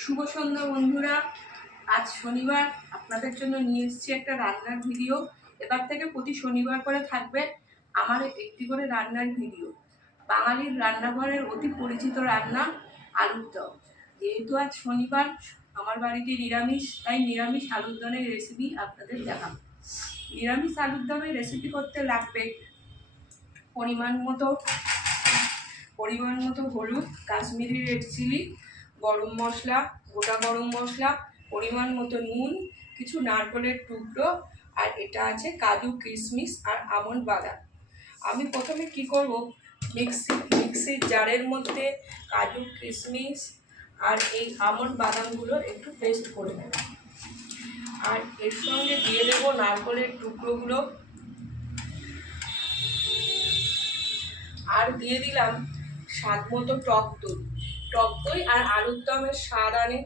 শুভ সন্ধ্যা বন্ধুরা। আজ শনিবার, আপনাদের জন্য নিয়ে এসেছি একটা রান্নার ভিডিও। এবার থেকে প্রতি শনিবার করে থাকবে আমার একটি করে রান্নার ভিডিও। বাঙালির রান্নাঘরের অতি পরিচিত রান্না আলুর দম। যেহেতু আজ শনিবার, আমার বাড়িতে নিরামিষ, তাই নিরামিষ আলুর দমের রেসিপি আপনাদের দেখাবো। নিরামিষ আলুর দমের রেসিপি করতে লাগবে পরিমাণ মতো হলুদ, কাশ্মীরি রেড চিলি, গরম মশলা, গোটা গরম মশলা, পরিমাণ মতো নুন, কিছু নারকেলের টুকরো, আর এটা আছে কাজু, কিশমিশ আর আমন্ড বাদাম। আমি প্রথমে কি করব, মিক্সির জারের মধ্যে কাজু, কিশমিশ আর এই আমন্ড বাদামগুলো একটু পেস্ট করে নেব। আর এর সঙ্গে দিয়ে দেবো নারকেলের টুকরোগুলো, আর দিয়ে দিলাম স্বাদ মতো টক দই আর আলুর দমের স্বাদ আনে।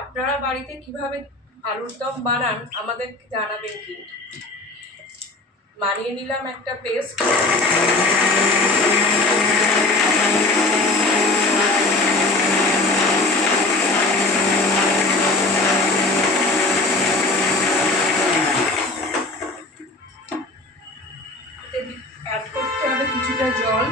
আপনারা বাড়িতে কিভাবে আলুর দম বানান আমাদের জানাবেন। কিন্তু বানিয়ে নিলাম একটা পেস্ট। অ্যাড করতে হবে কিছুটা জল।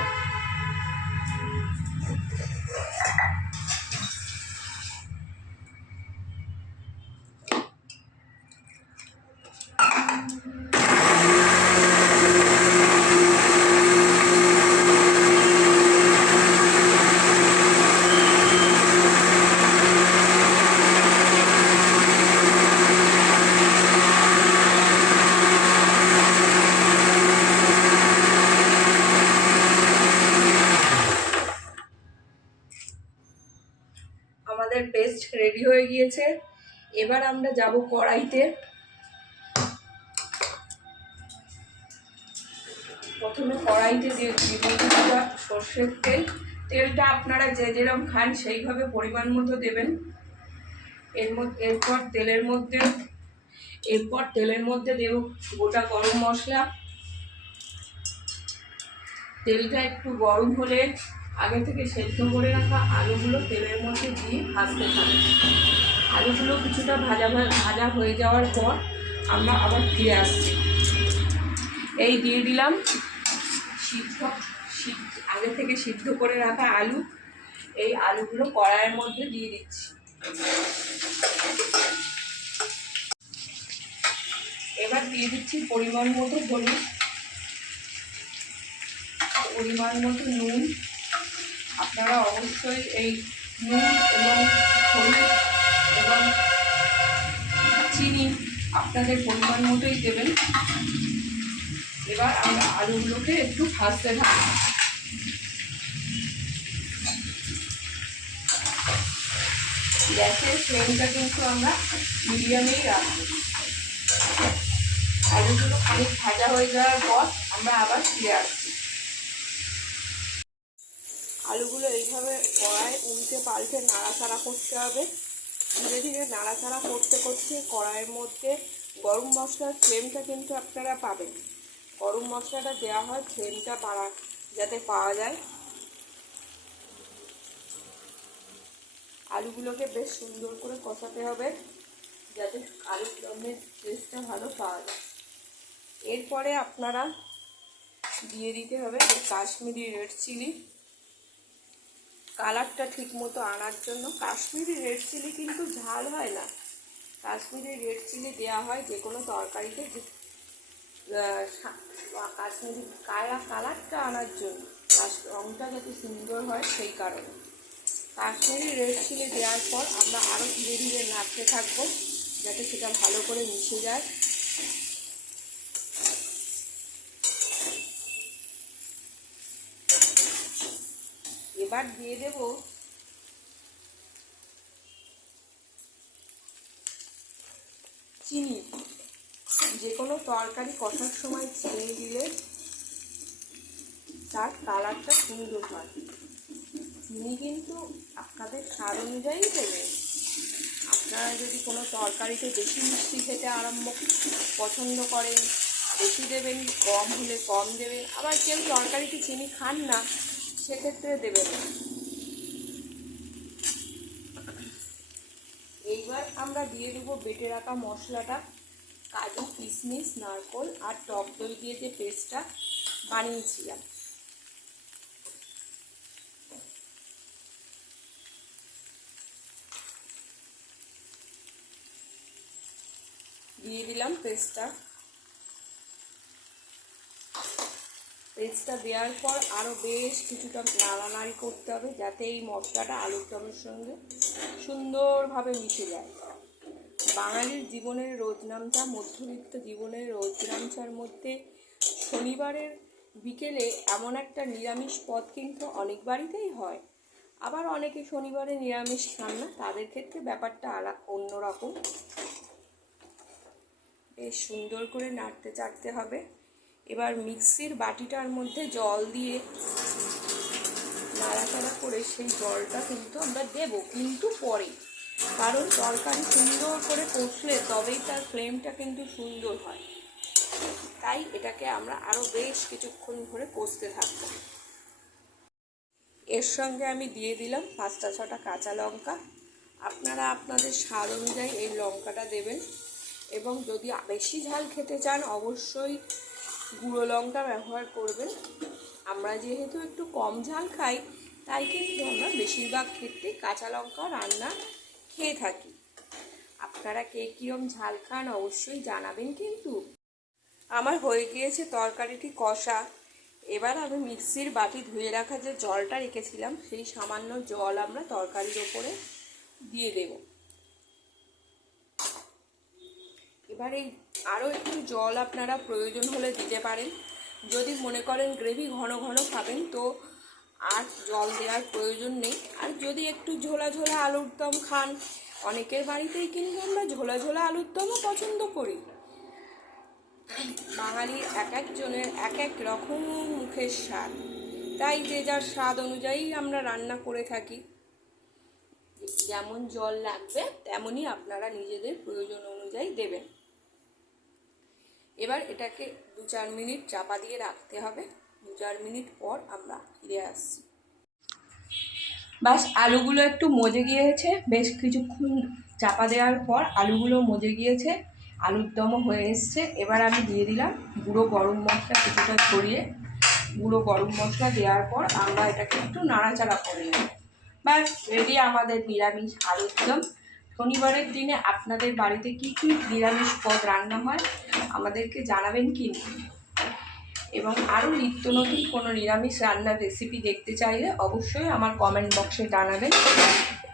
আমাদের পেস্ট রেডি হয়ে গিয়েছে। এবার আমরা যাব কড়াইতে। প্রথমে কড়াইতে দিয়ে দিব সর্ষের তেল। তেলটা আপনারা যে যেরকম খান সেইভাবে পরিমাণ মতো দেবেন। এরপর তেলের মধ্যে দেব গোটা গরম মশলা। তেলটা একটু গরম হলে আগে থেকে সেদ্ধ করে রাখা আলুগুলো তেলের মধ্যে দিয়ে ভাজতে থাকবে। আলুগুলো কিছুটা ভাজা হয়ে যাওয়ার পর আমরা আবার ফিরে আসছি। এই দিয়ে দিলাম আগে থেকে সিদ্ধ করে রাখা আলু। এই আলুগুলো কড়াইয়ের মধ্যে দিয়ে দিচ্ছি। এবার দিয়ে দিচ্ছি পরিমাণ মতো হলুদ, পরিমাণ মতো নুন। আপনারা অবশ্যই এই নুন এবং হলুদ এবং চিনি আপনাদের পরিমাণ মতোই দেবেন। এবার আমরা আলুগুলোকে একটু ভাজতে থাকবো। গ্যাসের ফ্লেমটা কিন্তু আমরা মিডিয়ামেই রাখবো। আলুগুলো খানিক ভাজা হয়ে যাওয়ার পর আমরা আবার ফিরে আসছি। আলুগুলো এইভাবে কড়াই উল্টে পাল্টে নাড়াচাড়া করতে হবে। ধীরে ধীরে নাড়াচাড়া করতে করতে কড়াইয়ের মধ্যে গরম মশলার ফ্লেমটা কিন্তু আপনারা পাবেন। গরম মশলাটা দেওয়া হয় ফ্লেমটা যাতে পাওয়া যায়। আলুগুলোকে বেশ সুন্দর করে কষাতে হবে যাতে আলুর দমের টেস্টটা ভালো পাওয়া যায়। এরপরে আপনারা দিয়ে দিতে হবে কাশ্মীরি রেড চিলি। কালারটা ঠিক মতো আনার জন্য কাশ্মীরি রেড চিলি কিন্তু ঝাল হয় না। কাশ্মীরি রেড চিলি দেওয়া হয় যে কোনো তরকারিতে কাশ্মীরি কালারটা আনার জন্য, রঙটা যাতে সুন্দর হয় সেই কারণে। কাশ্মীরি রেড চিলি দেওয়ার পর আমরা আরও ধীরে ধীরে নাড়তে থাকবো যাতে সেটা ভালো করে মিশে যায়। এবার দিয়ে দেব চিনি। যে কোনো তরকারি কষার সময় চিনি দিলে তার কালারটা সুন্দর হয়। চিনি কিন্তু আপনাদের স্বাদ অনুযায়ী দেবেন। আপনারা যদি কোনো তরকারিতে বেশি মিষ্টি খেতে পছন্দ করেন বেশি দেবেন, কম হলে কম দেবেন। আবার কেউ তরকারিতে চিনি খান না, সেক্ষেত্রে দেবেন না। আমরা দিয়ে দেবো বেটে রাখা মশলাটা, কাজু, কিশমিশ, নারকোল আর টক দই দিয়ে যে পেস্টটা বানিয়েছিলাম। দিয়ে দিলাম পেস্টটা। পেস্টটা দেওয়ার পর আরও বেশ কিছুটা নাড়ানাড়ি করতে হবে, যাতে এই মশলাটা আলুর দমের সঙ্গে সুন্দরভাবে মিশে যায়। বাঙালির জীবনের রোজনামচা, মধ্যবিত্ত জীবনের রোজনামচার মধ্যে শনিবারের বিকেলে এমন একটা নিরামিষ পদ কিন্তু অনেক বাড়িতেই হয়। আবার অনেকে শনিবারে নিরামিষ খান না, তাদের ক্ষেত্রে ব্যাপারটা অন্যরকম। বেশ সুন্দর করে নাড়তে চাড়তে হবে। এবার মিক্সির বাটিটার মধ্যে জল দিয়ে নাড়াচাড়া করে সেই জলটা কিন্তু আমরা দেবো কিন্তু পরে, কারণ তরকারি সুন্দর করে কষলে তবেই তার ফ্লেমটা কিন্তু সুন্দর হয়। তাই এটাকে আমরা আরও বেশ কিছুক্ষণ ধরে কষতে থাকবো। এর সঙ্গে আমি দিয়ে দিলাম 5-6টা কাঁচা লঙ্কা। আপনারা আপনাদের স্বাদ অনুযায়ী এই লঙ্কাটা দেবেন, এবং যদি বেশি ঝাল খেতে চান অবশ্যই গুঁড়ো লঙ্কা ব্যবহার করবেন। আমরা যেহেতু একটু কম ঝাল খাই, তাই কিন্তু আমরা বেশিরভাগ ক্ষেত্রে কাঁচা লঙ্কা রান্না খেয়ে থাকি। আপনারা কে কীরকম ঝাল খান অবশ্যই জানাবেন। কিন্তু আমার হয়ে গিয়েছে তরকারিটি কষা। এবার আমি মিক্সির বাটি ধুয়ে রাখা যে জলটা রেখেছিলাম, সেই সামান্য জল আমরা তরকারির ওপরে দিয়ে দেব। এবার এই আরও একটু জল আপনারা প্রয়োজন হলে দিতে পারেন। যদি মনে করেন গ্রেভি ঘন ঘন খাবেন তো আর জল দেওয়ার প্রয়োজন নেই। আর যদি একটু ঝোলা ঝোলা আলুর দম খান, অনেকের বাড়িতেই কিন্তু আমরা ঝোলা ঝোলা আলুর দমও পছন্দ করি। বাঙালি এক একজনের এক এক রকম মুখের স্বাদ, তাই যে যার স্বাদ অনুযায়ী আমরা রান্না করে থাকি। যেমন জল লাগবে তেমনই আপনারা নিজেদের প্রয়োজন অনুযায়ী দেবেন। এবার এটাকে 2-4 মিনিট চাপা দিয়ে রাখতে হবে। 2-4 মিনিট পর আমরা ফিরে আসছি। বাস আলুগুলো একটু মজে গিয়েছে, বেশ কিছুক্ষণ চাপা দেওয়ার পর আলুগুলো মজে গিয়েছে, আলুর দমও হয়ে এসছে। এবার আমি দিয়ে দিলাম গুঁড়ো গরম মশলা কিছুটা ছড়িয়ে। গুঁড়ো গরম মশলা দেওয়ার পর আমরা এটাকে একটু নাড়াচাড়া করে নেব। ব্যাস রেডি আমাদের নিরামিষ আলুর দম। শনিবারের দিনে আপনাদের বাড়িতে কী কী নিরামিষ পদ রান্না হয় আমাদেরকে জানাবেন কিন্তু। এবং আরও নিত্য নতুন কোনো নিরামিষ রান্নার রেসিপি দেখতে চাইলে অবশ্যই আমার কমেন্ট বক্সে জানাবেন।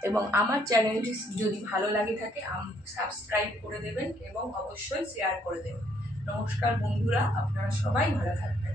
এবং আমার চ্যানেলটি যদি ভালো লাগে থাকে সাবস্ক্রাইব করে দেবেন এবং অবশ্যই শেয়ার করে দেবেন। নমস্কার বন্ধুরা, আপনারা সবাই ভালো থাকবেন।